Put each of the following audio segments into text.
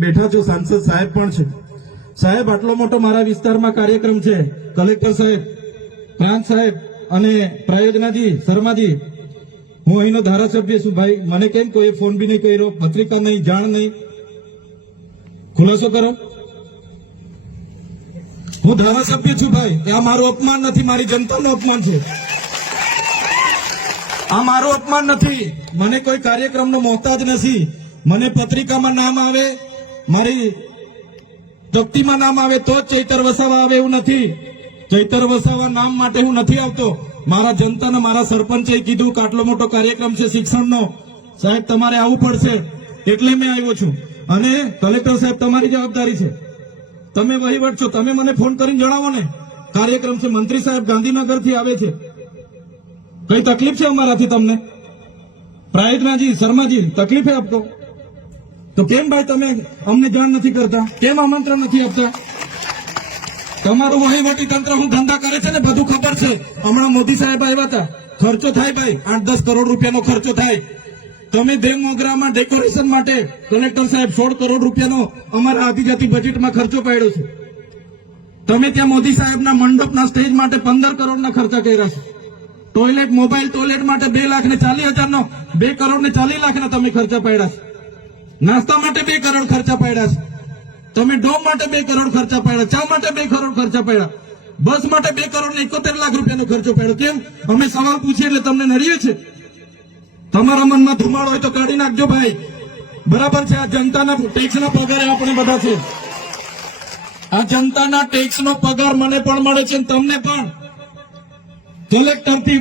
બેઠા છો, સાંસદ સાહેબ પણ છે. સાહેબ, આટલો મોટો મારા વિસ્તારમાં કાર્યક્રમ છે. કલેક્ટર સાહેબ, પ્રાંત સાહેબ અને પ્રાયોજનાજી, શર્માજી, હું અહીંનો ધારાસભ્ય છું ભાઈ. મને કેમ કોઈ ફોન બી નહીં કર્યો, પત્રિકા નહીં, જાણ નહીં? ખુલાસો કરો. હું ધારાસભ્ય છું ભાઈ. આ મારું અપમાન નથી, મારી જનતાનું અપમાન છે. આ મારું અપમાન નથી. મને કોઈ કાર્યક્રમનો મોહતાજ નથી. મને પત્રિકામાં નામ આવે, મારી તકતીમાં નામ આવે તો જ ચૈતર વસાવા આવે એવું નથી. ચૈતર વસાવા નામ માટે હું નથી આવતો. મારા જનતાને, મારા સરપંચે કીધું કે આટલો મોટો કાર્યક્રમ છે શિક્ષણનો, સાહેબ તમારે આવવું પડશે, એટલે મેં આવ્યો છું. અને કલેક્ટર સાહેબ, તમારી જવાબદારી છે, તમે વહીવટ છો, તમે મને ફોન કરીને જણાવો ને કાર્યક્રમ છે. મંત્રી સાહેબ ગાંધીનગરથી આવે છે, કઈ તકલીફ છે અમારાથી તમને? પ્રાયોજનાજી, શર્માજી, તકલીફ આપતો તો કેમ ભાઈ તમે અમને જાણ નથી કરતા? કેમ આમંત્રણ નથી આપતા? તમારું વહીવટી તંત્ર હું ધંધા કરે છે ને બધું ખબર છે. હમણાં મોદી સાહેબ આવ્યા હતા, ખર્ચો થાય ભાઈ, 8-10 કરોડ રૂપિયાનો ખર્ચો થાય. તમે દેવ મોગરામાં ડેકોરેશન માટે કલેક્ટર સાહેબ 16 કરોડ રૂપિયાનો અમારા આદિજાતિ બજેટમાં ખર્ચો પાડ્યો છે. તમે ત્યાં મોદી સાહેબના મંડપના સ્ટેજ માટે 15 કરોડના ખર્ચા કર્યા છે. ટોયલેટ, મોબાઈલ ટોયલેટ માટે 2,40,000નો 2 કરોડ ને 40 લાખના તમે ખર્ચા પાડ્યા છે. નાસ્તા માટે 2 કરોડ ખર્ચા પાડ્યા છે. તમે ડોમ માટે 2 કરોડ ખર્ચા પાડ્યા, ચા માટે 2 કરોડ ખર્ચા પાડ્યા, બસ માટે 2 કરોડ ને 71 લાખ રૂપિયાનો ખર્ચો પાડ્યો. કેમ? અમે સવાલ પૂછીએ એટલે તમને નડીએ છે? તમારા મનમાં ધુમાડો હોય તો કાઢી નાખજો ભાઈ. બરાબર છે, આ જનતાના ટેક્સના પગારે આપણે બધા છે. આ જનતાના ટેક્સનો પગાર મને પણ મળે છે, તમને પણ. કલેક્ટરથી,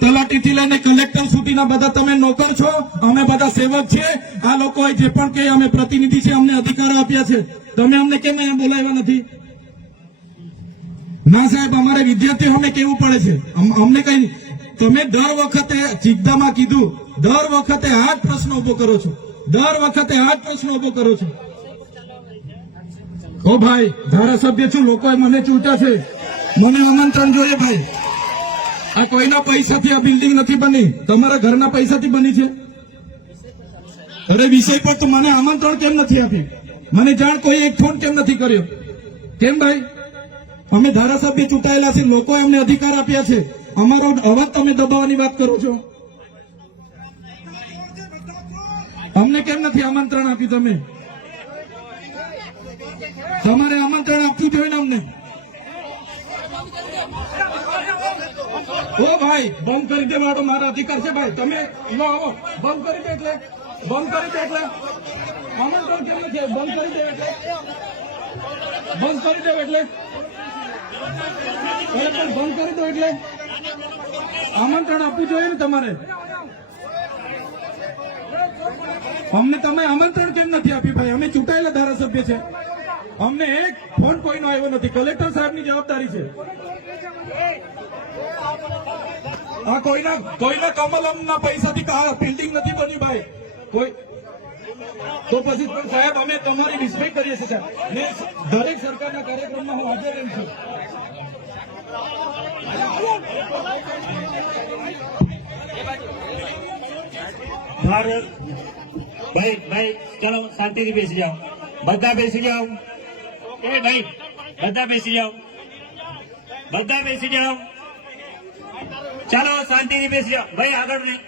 તલાટીથી લઈને કલેક્ટર સુધીના બધા તમે નોકર છો, અમે બધા સેવક છીએ. આ લોકોએ જે પણ કે અમે પ્રતિનિધિ છે, અમને અધિકારો આપ્યા છે. તમે અમને કેમ અહીંયા બોલાવ્યા નથી? ના સાહેબ, અમારે વિદ્યાર્થીઓ અમને કેવું પડે છે, અમને કઈ. તમે દર વખતે ચિકદામાં કીધું, દર વખતે આ જ પ્રશ્ન ઉભો કરો છો, દર વખતે આ જ પ્રશ્ન ઉભો કરો છો. ઓ ભાઈ, ધારાસભ્ય છું, લોકોએ મને ચૂંટ્યા છે, મને આમંત્રણ જોઈએ ભાઈ. આ કોઈના પૈસાથી આ બિલ્ડિંગ નથી બની, તમારા ઘરના પૈસાથી બની છે. અરે વિષય પર તો મને આમંત્રણ કેમ નથી આપી? મને જાણ કોઈ એક ફોન કેમ નથી કર્યો? કેમ ભાઈ? અમે ધારાસભ્ય ચૂંટાયેલા છે, લોકોએ અમને અધિકાર આપ્યા છે, અમારો અવાજ તમે દબાવવાની વાત કરો છો. અમને કેમ નથી આમંત્રણ આપ્યું? તમે તમારે આમંત્રણ આપવું જોઈએ ને અમને. ઓ ભાઈ, બંધ કરી દેવાડો, મારા અધિકાર છે ભાઈ. તમે નો આવો, બંધ કરી દે એટલે, બંધ કરી દે એટલે આમંત્રણ કેમ નથી? બંધ કરી દે એટલે, બંધ કરી દે એટલે, બંધ કરી દો એટલે આમંત્રણ આપવું જોઈએ ને તમારે. અમને તમે આમંત્રણ કેમ નથી આપ્યું ભાઈ? અમે ચૂંટાયેલા ધારાસભ્ય છે, અમને એક ફોન કોઈનો આવ્યો નથી. કલેક્ટર સાહેબની જવાબદારી છે. આ કોઈના કમલમના પૈસાથી બિલ્ડિંગ નથી બની ભાઈ. કોઈ તો પછી સાહેબ, અમે તમારી રિસ્પેક્ટ કરીએ છીએ સાહેબ. દરેક સરકારના કાર્યક્રમમાં હું હાજર રહું છું. ભાઈ ચલો શાંતિથી બેસી જાઓ, બધા બેસી જાઓ. એ ભાઈ, બધા બેસી જાઓ, બધા બેસી જાઓ. ચાલો શાંતિથી બેસી જાઓ ભાઈ, આગળ નહીં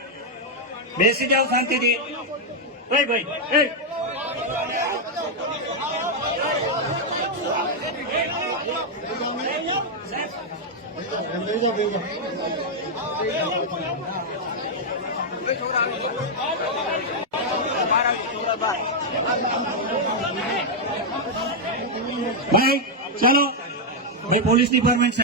બેસી જાઓ શાંતિથી. ભાઈ ભાઈ ચાલો ભાઈ, પોલીસ ડિપાર્ટમેન્ટ